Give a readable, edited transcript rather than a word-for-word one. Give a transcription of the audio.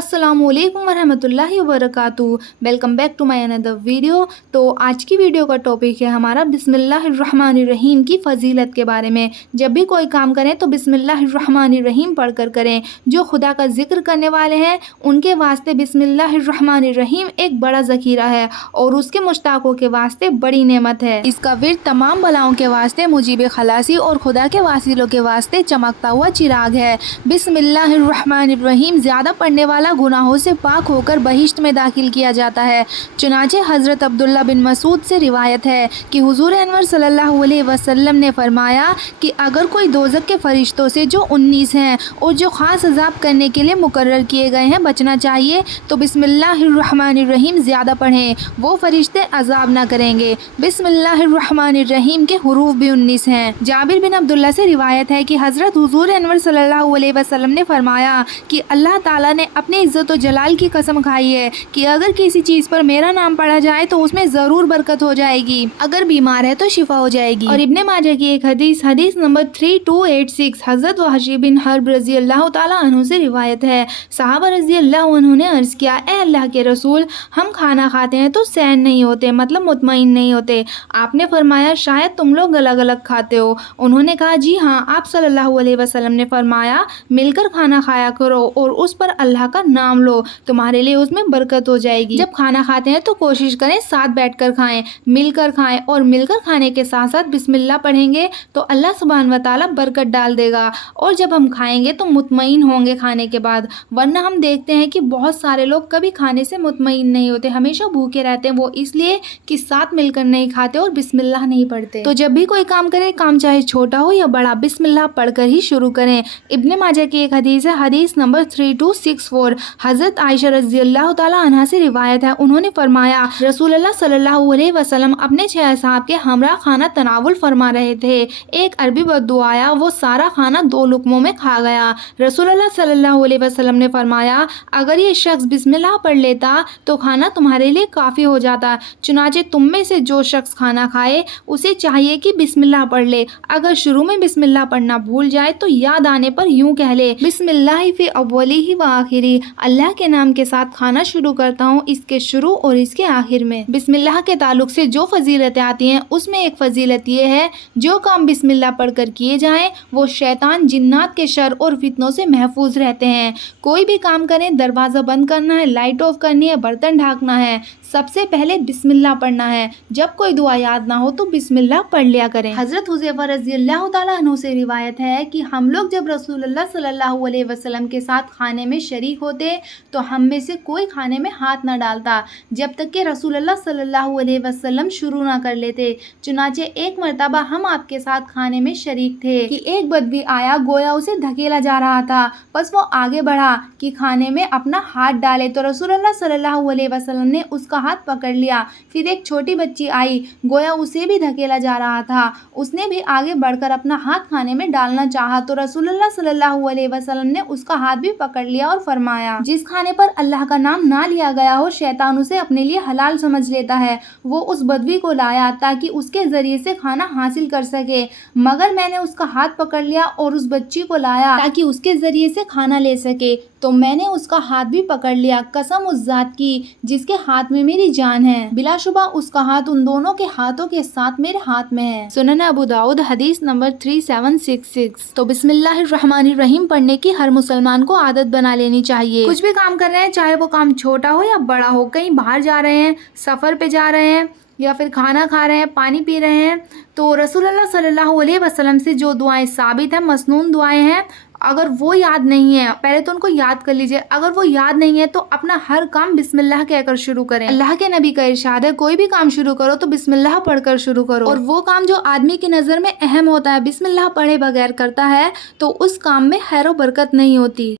अस्सलाम वालेकुम वरहमतुल्लाहि वबरकातुहू। Welcome back to my another video. तो आज की वीडियो का टॉपिक है हमारा बिस्मिल्लाहिर्रहमानिर्रहीम की फ़जीलत के बारे में। जब भी कोई काम करें तो बिस्मिल्लाहिर्रहमानिर्रहीम पढ़कर करें। जो खुदा का जिक्र करने वाले हैं उनके वास्ते बिस्मिल्लाहिर्रहमानिर्रहीम एक बड़ा ज़ख़ीरा है और उसके मुश्ताकों के वास्ते बड़ी नेमत है। इसका विर्द तमाम बलाओं के वास्ते मुजीब खलासी और खुदा के वासिलों के वास्ते चमकता हुआ चिराग है। बिस्मिल्लाहिर्रहमानिर्रहीम ज़्यादा पढ़ने वाला गुनाहों से पाक होकर बहिश्त में दाखिल किया जाता है। चुनाचे हज़रत अब्दुल्ला बिन मसूद से रिवायत है कि हुज़ूर अनवर सल्लल्लाहु अलैहि वसल्लम ने फरमाया कि अगर कोई दोज़ख के फरिश्तों से जो 19 हैं और जो ख़ास अज़ाब करने के लिए मुकर्रर किए गए हैं बचना चाहिए तो बिस्मिल्लाहिर्रहमानिर्रहीम ज़्यादा पढ़ें, वो फरिश्ते अज़ाब ना करेंगे। बिस्मिल्लाहिर्रहमानिर्रहीम के हुरूफ भी 19 हैं। जाबिर बिन अब्दुल्ला से रिवायत है कि हज़रत हुज़ूर अनवर सल्लल्लाहु अलैहि वसल्लम ने फरमाया कि अल्लाह ताला ने अपने इज़्ज़त और जलाल की कसम खाई है कि अगर किसी चीज़ पर मेरा नाम पढ़ा जाए तो उसमें ज़रूर बरकत हो जाएगी, अगर बीमार है तो शिफा हो जाएगी। और इब्ने माजा की एक हदीस नंबर 3286 हज़रत वहशी बिन हर्ब रज़ी अल्लाह ताला अन्हु से रिवायत है। सहाबा रज़ी अल्लाह अन्हु ने अर्ज़ किया, ए अल्लाह के रसूल, हम खाना खाते हैं तो सैन नहीं होते, मतलब मुतमईन नहीं होते। आपने फरमाया शायद तुम लोग अलग अलग खाते हो। उन्होंने कहा जी हाँ। आप सल्लल्लाहु अलैहि वसल्लम ने फरमाया मिलकर खाना खाया करो और उस पर अल्लाह का नाम लो, तुम्हारे लिए उसमें बरकत हो जाएगी। जब खाना खाते हैं तो कोशिश करें साथ बैठकर खाएं, मिलकर खाएं और मिलकर खाने के साथ साथ बिस्मिल्लाह पढ़ेंगे तो अल्लाह सुब्हान व तआला बरकत डाल देगा। और जब हम खाएंगे तो मुतमईन होंगे खाने के बाद, वरना हम देखते हैं कि बहुत सारे लोग कभी खाने से मुतमईन नहीं होते, हमेशा भूखे रहते हैं। वो इसलिए कि साथ मिलकर नहीं खाते और बिस्मिल्लाह नहीं पढ़ते। तो जब भी कोई काम करें, काम चाहे छोटा हो या बड़ा, बिस्मिल्लाह पढ़कर ही शुरू करें। इब्ने माजा की एक हदीस है, हदीस नंबर 3264 हज़रत आयशा रज़ी अल्लाह ताला अन्हा से रिवायत है। उन्होंने फरमाया रसूलुल्लाह सल्लल्लाहु अलैहि वसल्लम अपने 6 असहाब के हमरा खाना तनावुल फरमा रहे थे। एक अरबी बद्दू आया, वो सारा खाना 2 लुक़मों में खा गया। रसूलुल्लाह सल्लल्लाहु अलैहि वसल्लम ने फरमाया अगर ये शख्स बिस्मिल्लाह पढ़ लेता तो खाना तुम्हारे लिए काफ़ी हो जाता। चुनाचे तुम में से जो शख्स खाना खाए उसे चाहिए कि बिस्मिल्लाह पढ़ ले। अगर शुरू में बिस्मिल्लाह पढ़ना भूल जाए तो याद आने पर यूं कह ले बिस्मिल्लाहि फी अव्वलिही व आखिरी, अल्लाह के नाम के साथ खाना शुरू करता हूँ, इसके शुरू और इसके आखिर में। बिस्मिल्लाह के ताल्लुक से जो फजीलतें आती हैं उसमें एक फजीलत ये है जो काम बिस्मिल्लाह पढ़कर किए जाएं वो शैतान जिन्नात के शर और फितनों से महफूज रहते हैं। कोई भी काम करें, दरवाज़ा बंद करना है, लाइट ऑफ करनी है, बर्तन ढाकना है, सबसे पहले बिस्मिल्लाह पढ़ना है। जब कोई दुआ याद ना हो तो बिस्मिल्लाह पढ़ लिया करें। हज़रत हुज़ैफा रज़ी अल्लाह ताला अन्हु से रिवायत है कि हम लोग जब रसूलुल्लाह सल्लल्लाहु अलैहि वसल्लम के साथ खाने में शरीक होते तो हम में से कोई खाने में हाथ ना डालता जब तक कि रसूलुल्लाह सल्लल्लाहु अलैहि वसल्लम शुरू ना कर लेते। चुनाचे एक मरतबा हम आपके साथ खाने में शरीक थे कि एक बदवी आया, गोया उसे धकेला जा रहा था, बस वो आगे बढ़ा कि खाने में अपना हाथ डाले तो रसूलुल्लाह सल्लल्लाहु अलैहि वसल्लम ने उसका हाथ पकड़ लिया। फिर एक छोटी बच्ची आई, गोया उसे भी धकेला जा रहा था, उसने भी आगे बढ़कर अपना हाथ खाने में डालना चाहा तो रसूलुल्लाह सल्लल्लाहु अलैहि वसल्लम ने उसका हाथ भी पकड़ लिया और फरमाया जिस खाने पर अल्लाह का नाम ना लिया गया हो शैतान उसे अपने लिए हलाल समझ लेता है। वो उस बदवी को लाया ताकि उसके जरिए से खाना हासिल कर सके, मगर मैंने उसका हाथ पकड़ लिया और उस बच्ची को लाया ताकि उसके जरिए से खाना ले सके, तो मैंने उसका हाथ भी पकड़ लिया। कसम उस जात की जिसके हाथ में मेरी जान है, बिलाशुबा उसका हाथ उन दोनों के हाथों के साथ मेरे हाथ में है। सुनन अबू दाऊद हदीस नंबर 3766। तो बिस्मिल्लाहिर्रहमानिर्रहीम पढ़ने की हर मुसलमान को आदत बना लेनी चाहिए। कुछ भी काम कर रहे हैं, चाहे वो काम छोटा हो या बड़ा हो, कहीं बाहर जा रहे हैं, सफ़र पे जा रहे हैं या फिर खाना खा रहे हैं, पानी पी रहे हैं, तो रसूलुल्लाह सल्लल्लाहु अलैहि वसल्लम से जो दुआएं साबित हैं, मसनून दुआएं हैं, अगर वो याद नहीं है पहले तो उनको याद कर लीजिए। अगर वो याद नहीं है तो अपना हर काम बिस्मिल्लाह कहकर शुरू करें। अल्लाह के नबी का इरशाद है कोई भी काम शुरू करो तो बिस्मिल्लाह पढ़कर शुरू करो, और वो काम जो आदमी की नज़र में अहम होता है, बिस्मिल्लाह पढ़े बगैर करता है तो उस काम में खैर व बरकत नहीं होती।